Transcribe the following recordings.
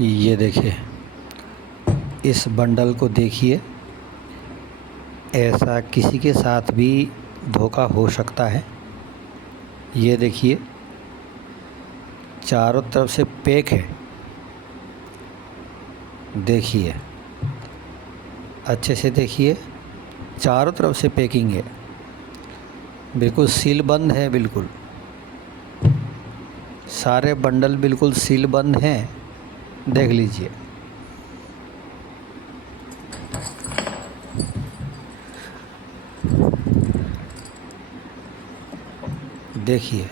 ये देखिए, इस बंडल को देखिए। ऐसा किसी के साथ भी धोखा हो सकता है। ये देखिए, चारों तरफ से पैक है। देखिए, अच्छे से देखिए, चारों तरफ से पैकिंग है, बिल्कुल सील बंद है। बिल्कुल सारे बंडल बिल्कुल सील बंद हैं। देख लीजिए। देखिए,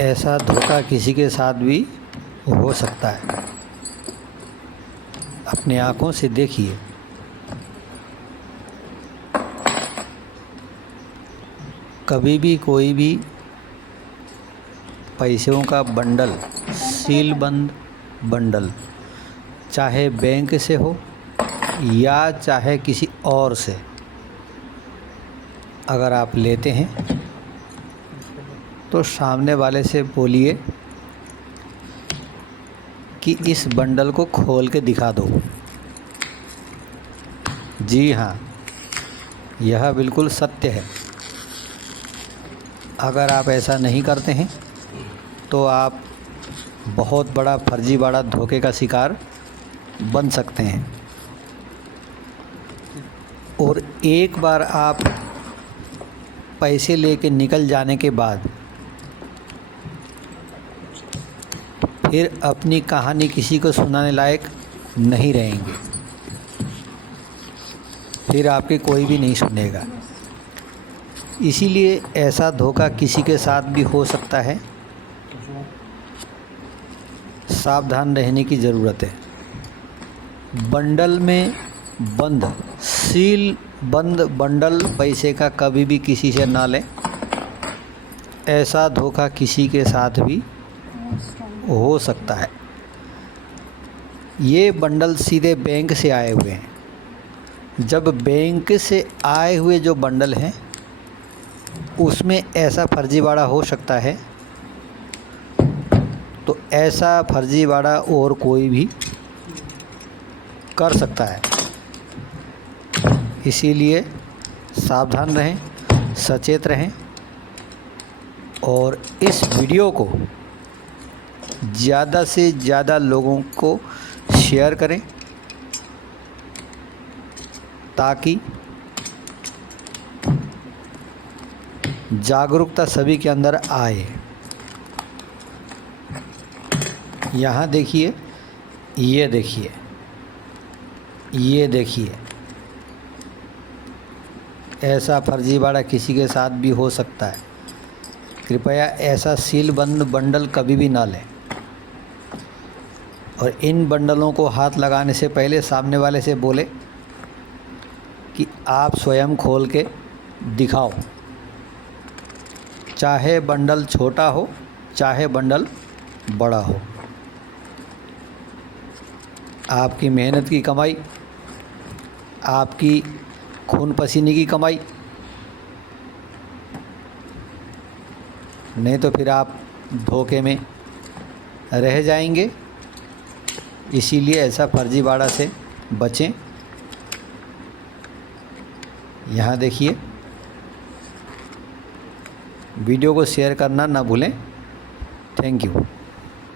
ऐसा धोखा किसी के साथ भी हो सकता है। अपनी आँखों से देखिए। कभी भी कोई भी पैसों का बंडल, सील बंद बंडल, चाहे बैंक से हो या चाहे किसी और से, अगर आप लेते हैं तो सामने वाले से बोलिए कि इस बंडल को खोल के दिखा दो। जी हाँ, यह बिल्कुल सत्य है। अगर आप ऐसा नहीं करते हैं तो आप बहुत बड़ा फर्जीवाड़ा धोखे का शिकार बन सकते हैं। और एक बार आप पैसे लेके निकल जाने के बाद फिर अपनी कहानी किसी को सुनाने लायक नहीं रहेंगे। फिर आपके कोई भी नहीं सुनेगा। इसीलिए ऐसा धोखा किसी के साथ भी हो सकता है। सावधान रहने की ज़रूरत है। बंडल में बंद, सील बंद बंडल पैसे का कभी भी किसी से ना लें। ऐसा धोखा किसी के साथ भी हो सकता है। ये बंडल सीधे बैंक से आए हुए हैं। जब बैंक से आए हुए जो बंडल हैं उसमें ऐसा फर्जीवाड़ा हो सकता है, तो ऐसा फर्जीवाड़ा और कोई भी कर सकता है। इसीलिए सावधान रहें, सचेत रहें और इस वीडियो को ज़्यादा से ज़्यादा लोगों को शेयर करें ताकि जागरूकता सभी के अंदर आए। यहाँ देखिए, ये देखिए, ये देखिए, ऐसा फर्जीवाड़ा किसी के साथ भी हो सकता है। कृपया ऐसा सील बंद बंडल कभी भी ना लें। और इन बंडलों को हाथ लगाने से पहले सामने वाले से बोले कि आप स्वयं खोल के दिखाओ। चाहे बंडल छोटा हो, चाहे बंडल बड़ा हो। आपकी मेहनत की कमाई, आपकी खून पसीने की कमाई, नहीं तो फिर आप धोखे में रह जाएंगे। इसीलिए ऐसा फर्जीवाड़ा से बचें। यहाँ देखिए, वीडियो को शेयर करना ना भूलें। Thank you.